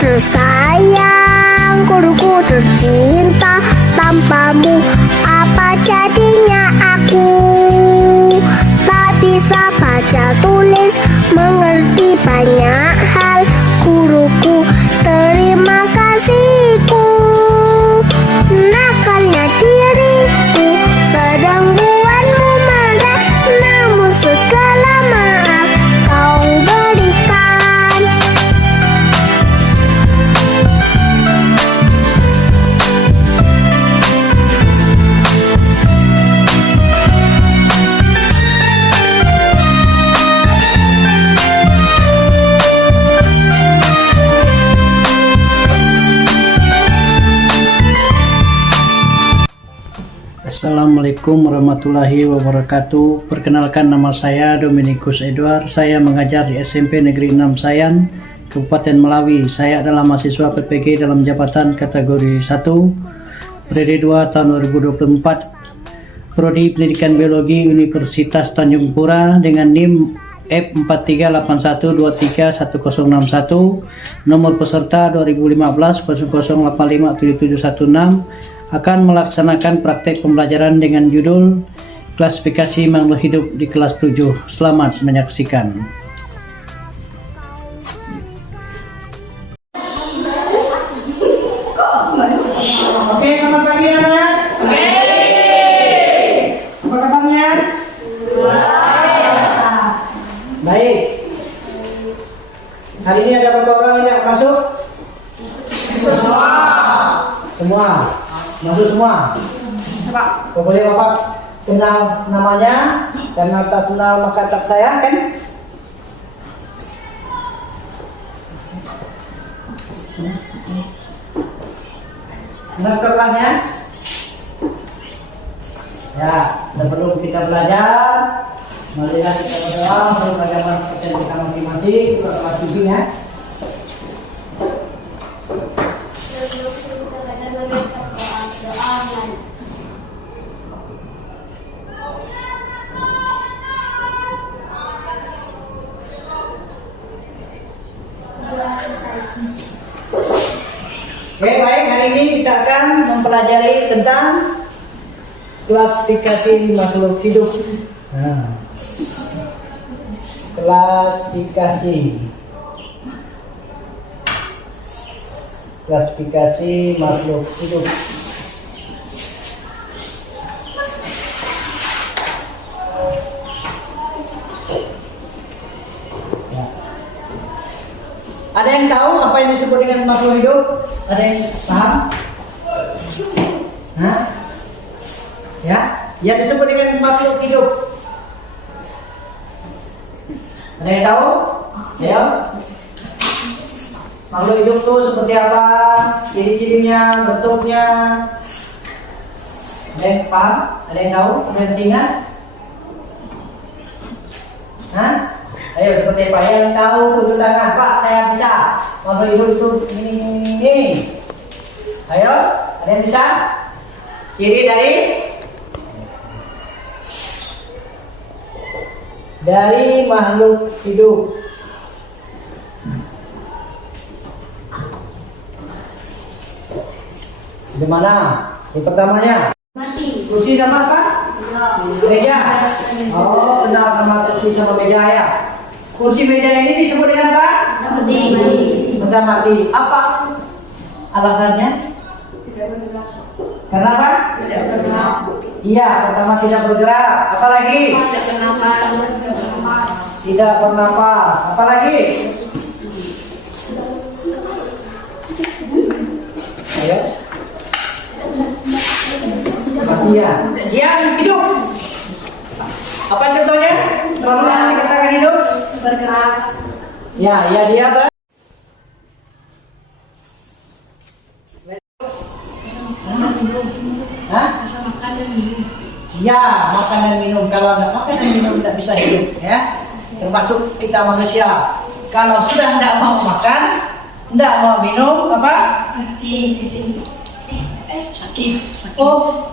tersayang, guruku tercinta. Tanpamu apa jadinya aku? Tak bisa baca tulis, mengerti banyak hal. Guruku, terima kasihku. Nakalnya diriku, kadang buatmu marah, namun segala maaf kau berikan. Assalamualaikum warahmatullahi wabarakatuh. Perkenalkan, nama saya Dominikus Edward. Saya mengajar di SMP Negeri 6 Sayan, Kabupaten Melawi. Saya adalah mahasiswa PPG dalam jabatan kategori 1, periode 2 tahun 2024, Prodi Pendidikan Biologi Universitas Tanjung Pura dengan NIM F4381231061, nomor peserta 2015 00857716, akan melaksanakan praktek pembelajaran dengan judul klasifikasi makhluk hidup di kelas 7. Selamat menyaksikan. Oke, selamat pagi anak. Oke. Apa kabarnya? Baik. Hari ini ada berapa orang yang masuk? Semua. Masuk semua. Boleh Bapak kenal namanya, karena tak kenal maka tak sayang kan? Kenal tokohnya? Ya, sebelum kita belajar, marilah kita berdoa untuk bagaimana kita masing-masing kelas 7 ya. Oke, baik, hari ini kita akan mempelajari tentang klasifikasi makhluk hidup. Klasifikasi makhluk hidup. Ada yang tahu apa yang disebut dengan makhluk hidup? Ada yang paham? Hah? Ya, yang disebut dengan makhluk hidup. Ada yang tahu? Ayo. Makhluk hidup itu seperti apa? Ciri-cirinya, bentuknya. Ada yang paham? Ada yang tahu? Ada yang ingat? Hah? Ayo, seperti apa yang tahu tunjuk tangan. Pak, saya bisa. Makhluk hidup itu ini. Ayo, ada yang bisa? Ciri dari makhluk hidup. Di mana? Di pertamanya. Kursi sama apa? Meja. Oh, benar, sama kursi sama meja ya. Kursi meja ini disebut dengan apa? Benda mati. Apa alasannya? Kenapa? Iya, pertama tidak bergerak. Apa lagi? Tidak bernafas. Apa lagi? Ayo. Mati ya. Yang hidup. Apa contohnya? Kalau yang dikatakan hidup? Bergerak. Ya, dia apa? Hah? Ya, makan dan minum. Kalau nggak makan dan minum tidak bisa hidup, ya. Termasuk kita manusia. Kalau sudah tidak mau makan, tidak mau minum, apa? Sakit. Oh,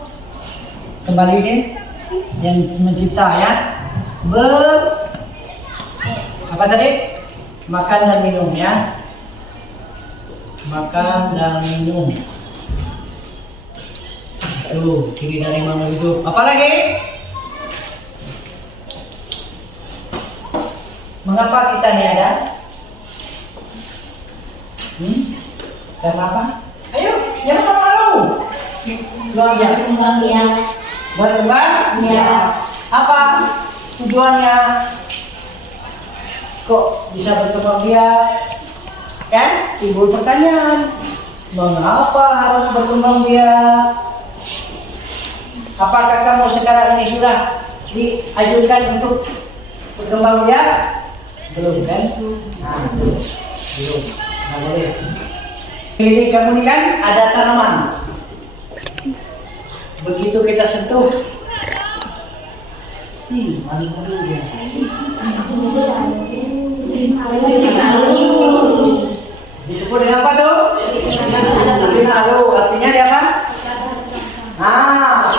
kembali ini yang mencipta ya. Apa tadi? Makan dan minum ya. makan dan minum. Tuh, ciri dari makhluk hidup. Apa lagi? Mengapa kita ini ada? Karena apa? Ayo, jangan malu. Keluarga Berkembang biak. berkembang. Ya. Apa tujuannya? Kok bisa berkembang biak? Kan? Timbul pertanyaan. Mengapa harus berkembang biak? Apakah kamu sekarang ini sudah diajukan untuk berkembang biak? Belum kan? Nah, belum. Nggak boleh. Ini kamu ini kan ada tanaman. Begitu kita sentuh, maju dia. Disebut dengan apa tuh? Lalu artinya dia apa?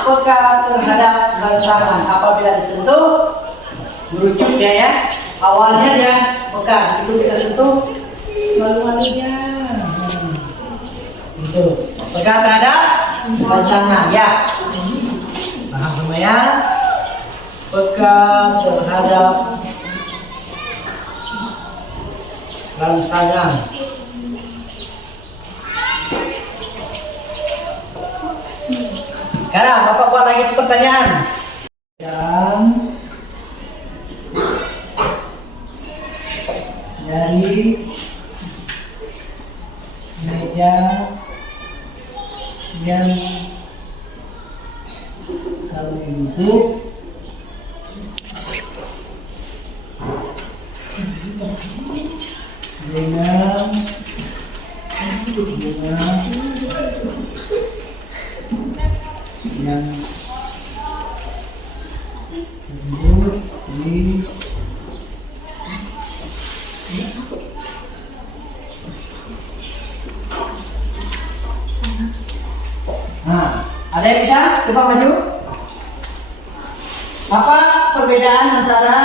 Peka terhadap rangsangan. Apabila disentuh, merujuk dia ya. Awalnya dia peka, itu kita sentuh, lalu dia. Itu peka terhadap rangsangan ya. Paham semuanya? Peka terhadap rangsangan. Sekarang Bapak buat lagi pertanyaan. Dan dari meja yang kamu duduk dengan yang duduk di ada yang bisa? Coba maju. Apa perbedaan antara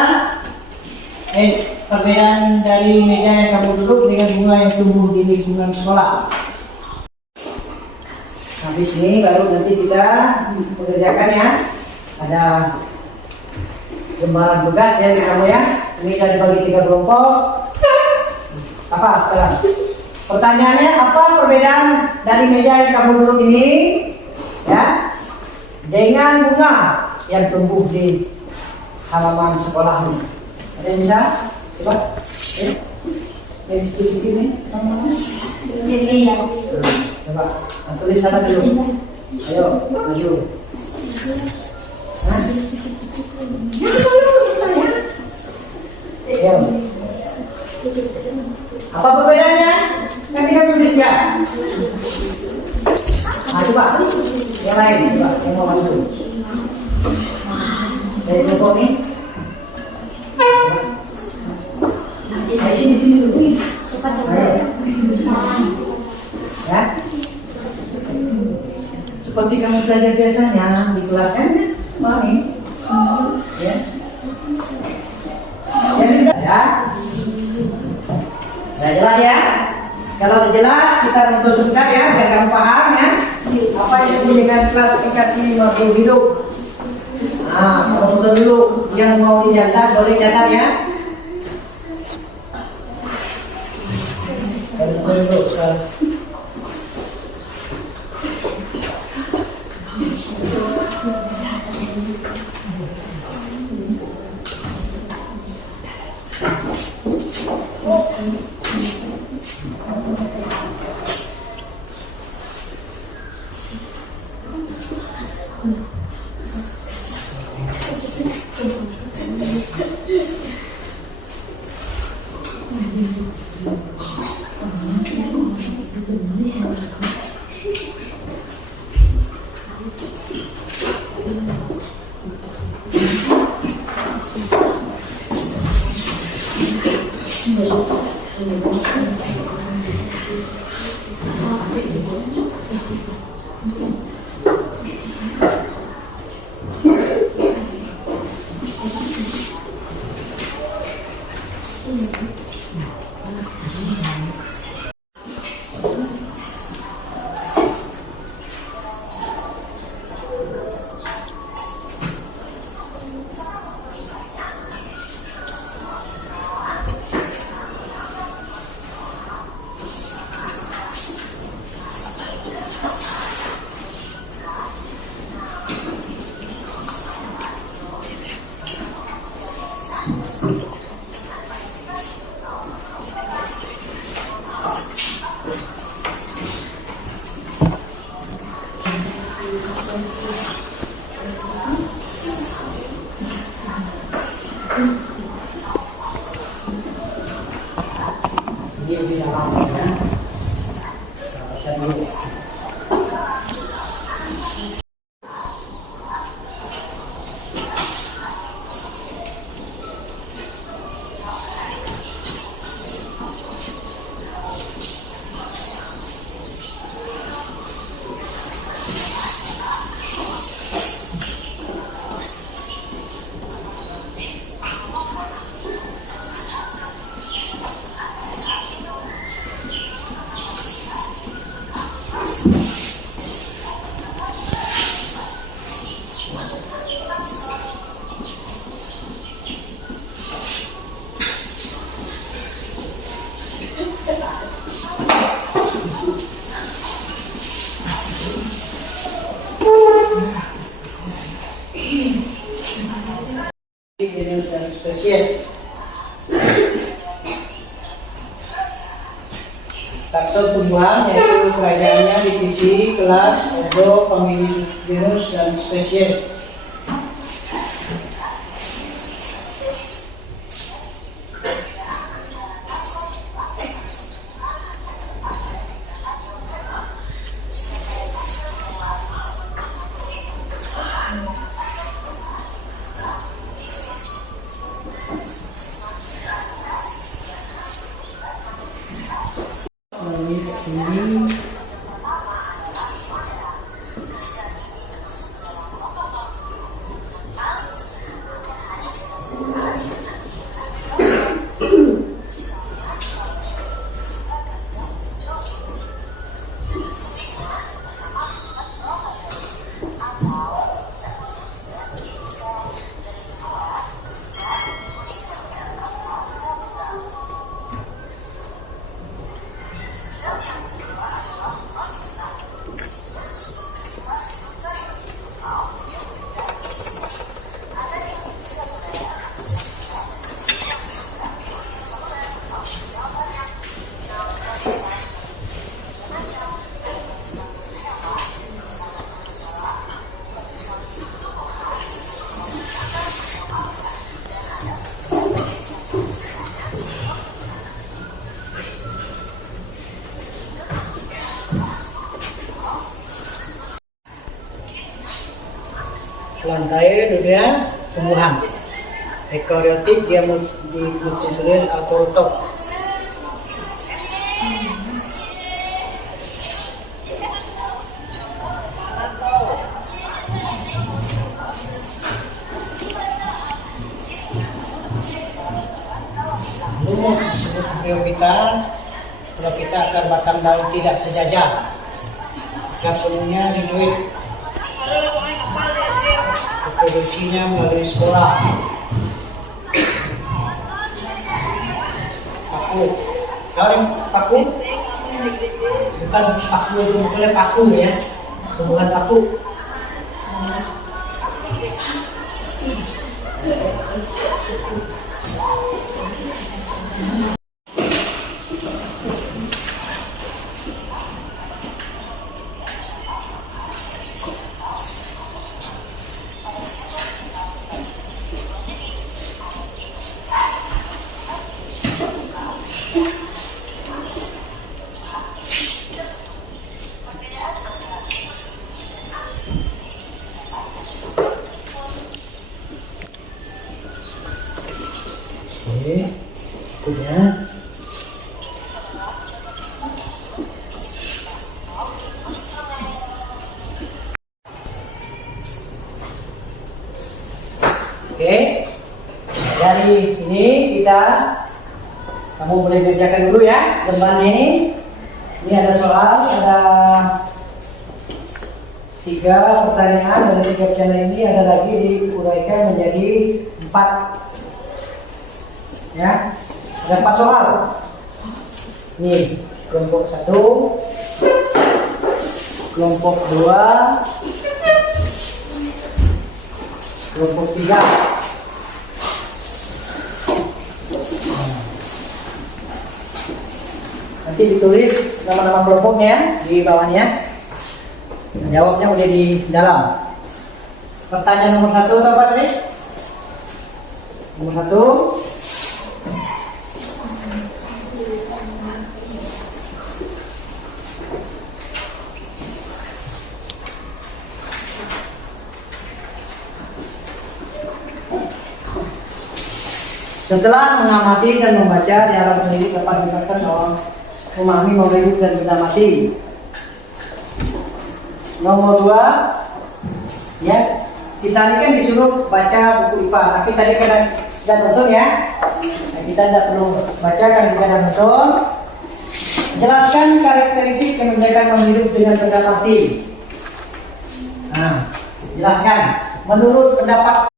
perbedaan dari meja yang kamu duduk dengan bunga yang tumbuh di lingkungan sekolah? Habis ini baru nanti kita mengerjakan ya. Ada lembaran tugas ya di kamu ya. Ini sudah dibagi 3 kelompok. Apa sekarang? Pertanyaannya apa perbedaan dari meja yang kamu duduk ini ya dengan bunga yang tumbuh di halaman sekolahmu? Ada yang bisa? Coba. Yang sedikit ini. Coba. Tulis sana dulu. Ayo, maju. Ayo. Apa perbedaannya? Ketika tulis ya. Coba. Yang lain, coba. Yang mau maju. Dari kelompok ini. Ayo sini dulu. Cepat. Ya. Seperti kamu belajar biasanya di kelas kan, Mami. Ya. Ya. Sudah jelas ya? Kalau sudah jelas kita untuk singkat ya, biar kamu paham ya. Apa yang disebut dengan klasifikasi makhluk hidup. Kalau dulu yang mau dicatat boleh catat ya. Jenis dan spesies. Takson tumbuhan yaitu kerajaannya divisi, kelas, ordo, famili, genus, dan spesies. Ini lantai dunia tumbuhan ekaryotik dia disusun autotrop. Lumut disebut prioritas kalau kita akar batang daun tidak sejajar, daunnya diduit. Produksinya melalui sekolah. Paku, tahu yang paku? Bukan paku, bukan paku ya, bukan paku. Oke, punya. Oke, dari sini kamu boleh kerjakan dulu ya lembaran ini. Ini ada soal, ada 3 pertanyaan. Dari 3 pertanyaan ini ada lagi diuraikan menjadi 4. Ya, ada 4 soal. Nih, kelompok 1, kelompok 2, kelompok 3. Nanti ditulis nama-nama kelompoknya di bawahnya. Jawabnya udah di dalam. Pertanyaan nomor 1 apa tadi? Nomor 1. Setelah mengamati dan membaca, diharapkan pendidik dapat meningkatkan memahami, memahami dan mengamati. Nomor 2, ya, kita ini kan disuruh baca buku IPA, tapi tadi kita sudah nonton ya. Nah, kita tidak perlu baca kan kita sudah nonton. Jelaskan karakteristik kemerdekaan memilih dengan mengamati. Nah, jelaskan menurut pendapat.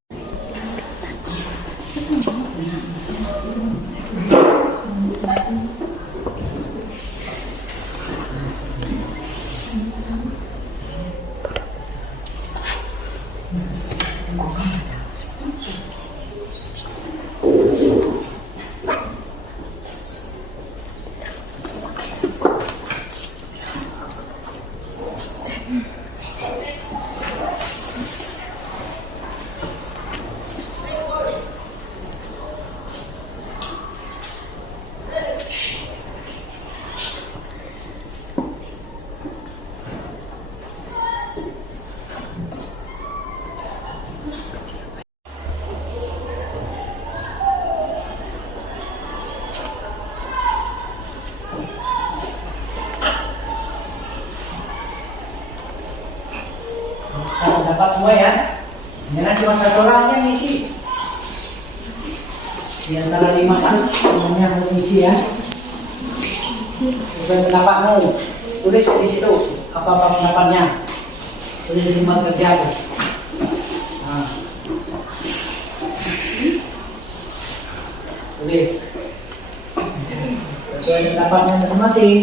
Dapat semua ya, jangan cuma satu orang yang ngisi. Di antara 5 kan semuanya harus ngisi ya. Bukan pendapatmu, tulis di situ apa pendapatnya, tulis di tempat kerja tuh. Nah, tulis sesuai pendapatnya masing-masing.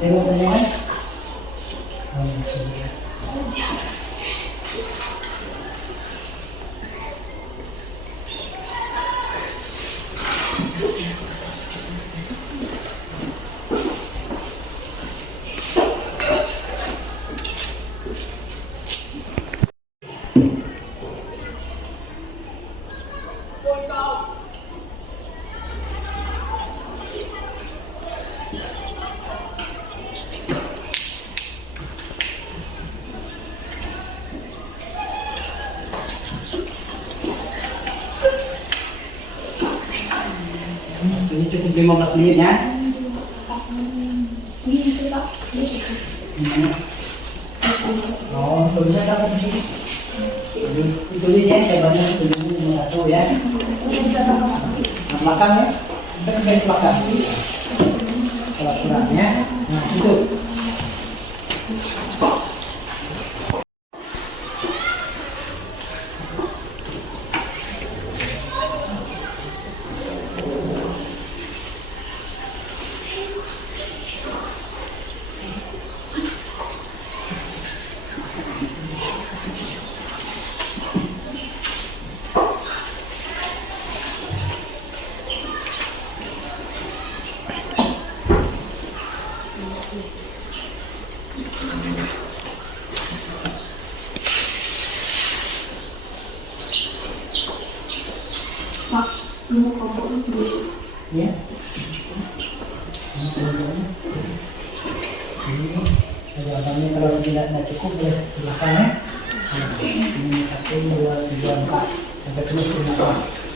Tengok pertanyaan. Ini cukup 15 menit ya. Oh, tulisnya apa di sini? Tulis ya, coba tulisnya 1 ya. Nah, belakang ya. Kita ke garis belakang. Kalau suratnya, nah itu. Ya. Ini Gampangnya kalau tidak cukup boleh ke belakang ya. Ini 1, 2, 3, 4 sampai penuh 5.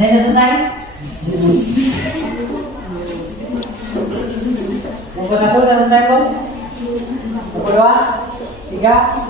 Ada yang selesai? Buku 1 udah selesai kok? Buku 2, 3.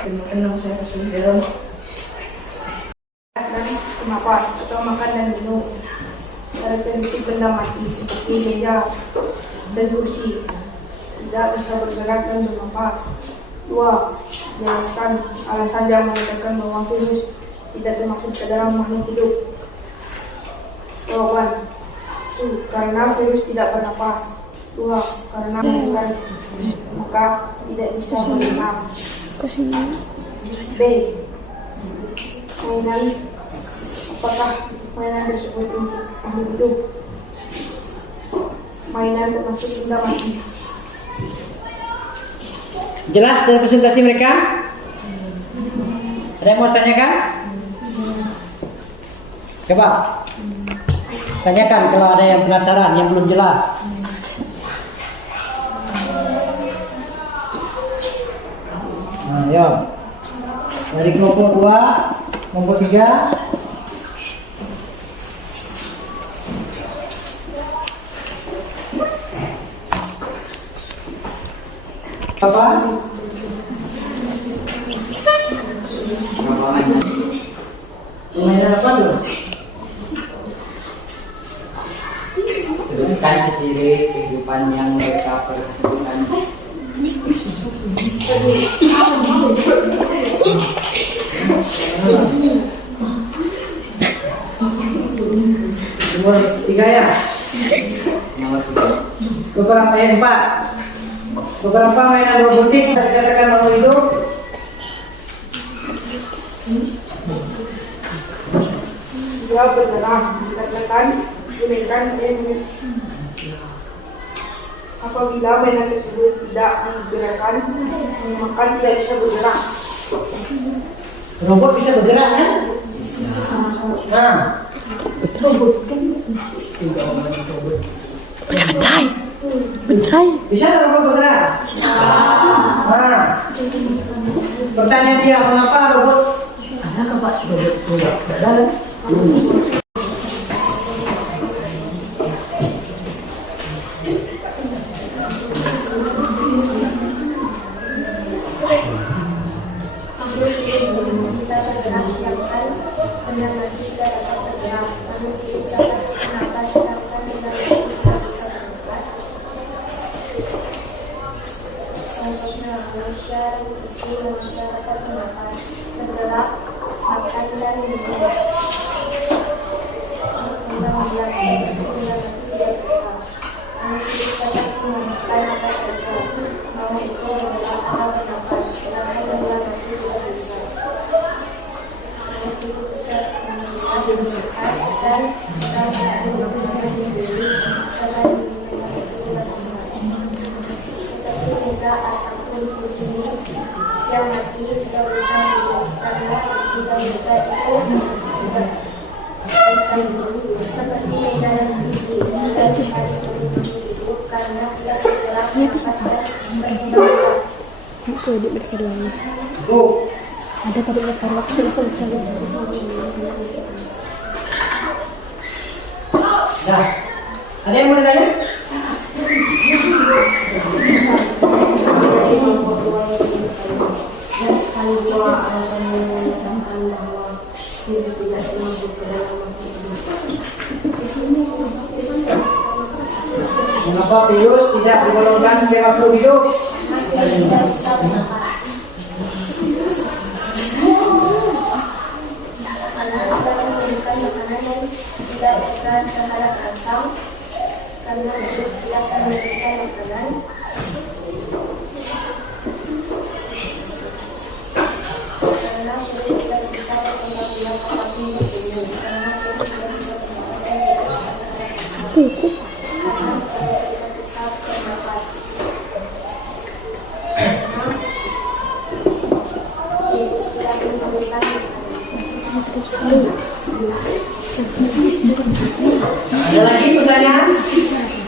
Penuh saya kesulitan. Dan kenapa? Atau makan dan minum. Karakteristik benda mati seperti meja dan kursi tidak bisa bergerak dan bernafas. 2. Jelaskan alasan yang mengatakan bahwa virus tidak termasuk ke dalam makhluk hidup. Jawaban 1. Karena virus tidak bernafas. 2. Karena bukan maka tidak bisa berenang. B. Mainan. Apakah mainan tersebut untuk makhluk hidup? Mainan termasuk benda mati. Jelas dari presentasi mereka? Ada yang mau tanyakan? Coba tanyakan kalau ada yang penasaran, yang belum jelas. Nah, yuk. Dari kelompok 2, kelompok 3. Apa? Mainan apa tuh? Kan sendiri kehidupan yang mereka perhatikan. Nomor 3 ya? Beberapa yang 4. Beberapa mainan robotik dikatakan makhluk hidup. Dia bergerak, dikatakan gunakan jenis. Apabila mainan tersebut tidak menggerakkan, maka tidak bisa bergerak. Robot bisa bergerak kan? Nah, bisa robot bergerak? Bisa. Nah, pertanyaan dia mengapa robot? Ada Pak robot berjalan? Bisa bergerak sedangkan benda mati tidak dapat bergerak. Namun tidak dapat bernafas sedangkan benda mati tidak bisa bernafas. Contohnya manusia dapat bernafas, bergerak, makan dan minum. Benda mati tidak bisa. Namun tidak dapat menggunakan nafas bergerak. Mau itu bergerak atau bernafas, sedangkan benda mati tidak bisa. Yang mati tidak bisa hidup karena sudah bisa itu seperti meja dan kursi tidak bisa disebut hidup karena tidak bergerak nafas dan bersendawa. Ada tadi berkarya selesai. Nah, ada yang mau ditanya? Dan sekali dua alasan yang mengucapkan bahwa virus tidak termasuk ke dalam makhluk hidup. Mengapa virus tidak digolongkan sebagai makhluk hidup? Tidak bisa bernafas. Karena akan memberikan makanan yang tidak berperan terhadap rangsang. Karena virus tidak akan memberikan makanan. Karena virus tidak bisa berkembang biak apapun di tubuh. Karena virus tidak bisa bernafas dan tidak bisa bernafas. Karena virus tidak bisa bernafas. Virus tidak memberikan makanan. Ada lagi pertanyaan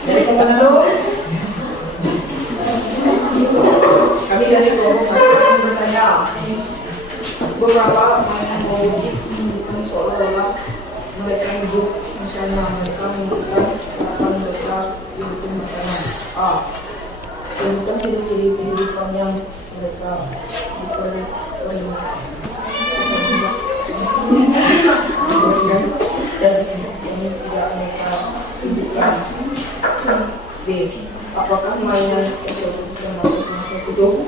dari teman-teman itu? Kami dari kelompok 1 bertanya, beberapa mainan robotik menunjukkan seolah-olah mereka hidup. Misalnya mereka menunjukkan akan mereka hidup makanan. A. Sebutkan ciri-ciri kehidupan yang mereka Apakah mainan tersebut termasuk hidup?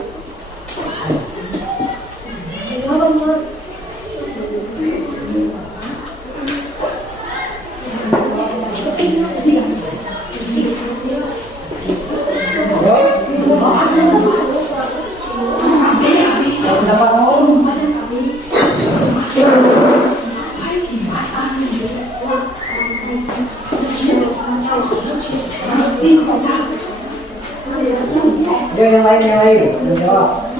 Dia yang lain. Jawab.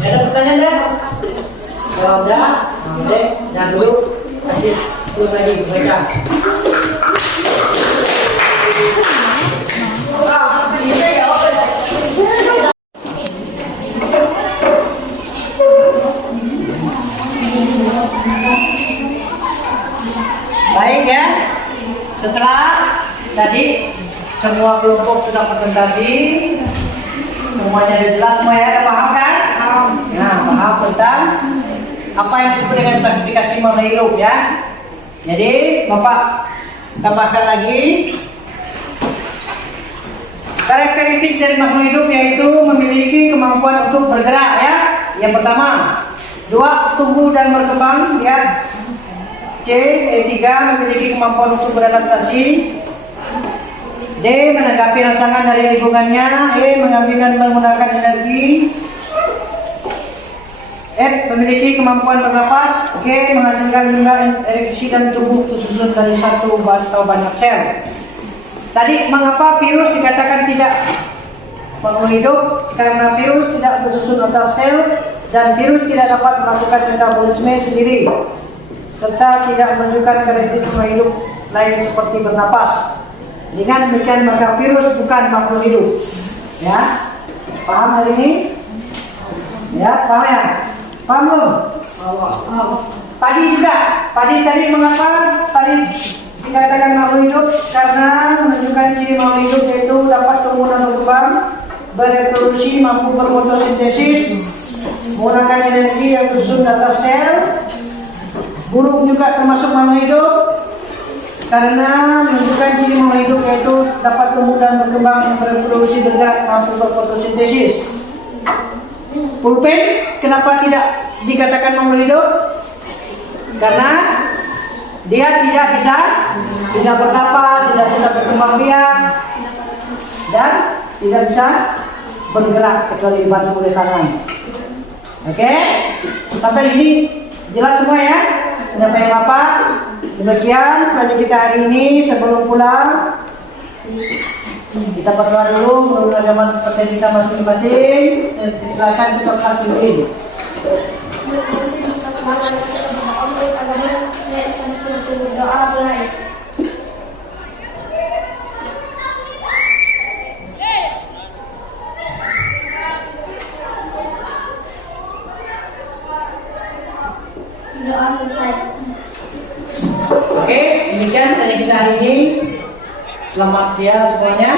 Ada pertanyaan kan? Kalau udah, nanti jangan dulu kasih terus lagi mereka. Baik ya. Setelah tadi semua kelompok sudah presentasi, semuanya sudah jelas, semua ya, ada paham kan? Nah, paham tentang apa yang disebut dengan klasifikasi makhluk hidup ya. Jadi Bapak tambahkan lagi karakteristik dari makhluk hidup, yaitu memiliki kemampuan untuk bergerak ya. Yang pertama, 2 tumbuh dan berkembang ya. C, 3 memiliki kemampuan untuk beradaptasi. D, menanggapi rangsangan dari lingkungannya. E, mengambil dan menggunakan energi. F, memiliki kemampuan bernapas. G, menghasilkan limbah ereksi dan tubuh tersusun dari satu atau banyak sel. Tadi mengapa virus dikatakan tidak makhluk hidup? Karena virus tidak tersusun atas sel dan virus tidak dapat melakukan metabolisme sendiri, serta tidak menunjukkan karakteristik makhluk hidup lain seperti bernapas. Dengan demikian maka virus bukan makhluk hidup. Ya, paham hari ini? Ya, paham ya? Paham belum? Padi juga. Padi tadi mengapa tadi dikatakan makhluk hidup? Karena menunjukkan ciri makhluk hidup yaitu dapat tumbuh dan berkembang, bereproduksi, mampu berfotosintesis, menggunakan energi yang tersusun atas sel. Burung juga termasuk makhluk hidup karena menunjukkan ciri makhluk hidup yaitu dapat tumbuh dan berkembang, bereproduksi, bergerak, mampu berfotosintesis. Pulpen kenapa tidak dikatakan makhluk hidup? Karena dia tidak bernapas, tidak bisa berkembang biak, dan tidak bisa bergerak kecuali dibantu oleh tangan. Oke, sampai di sini jelas semua ya? Penyampaian Bapak. Demikian pelajaran kita hari ini. Sebelum pulang, kita berdoa dulu menurut agama seperti kita masing-masing. Silakan kita hadirin. Doa selesai. Oke, demikian pelajaran kita hari ini. Selamat ya semuanya.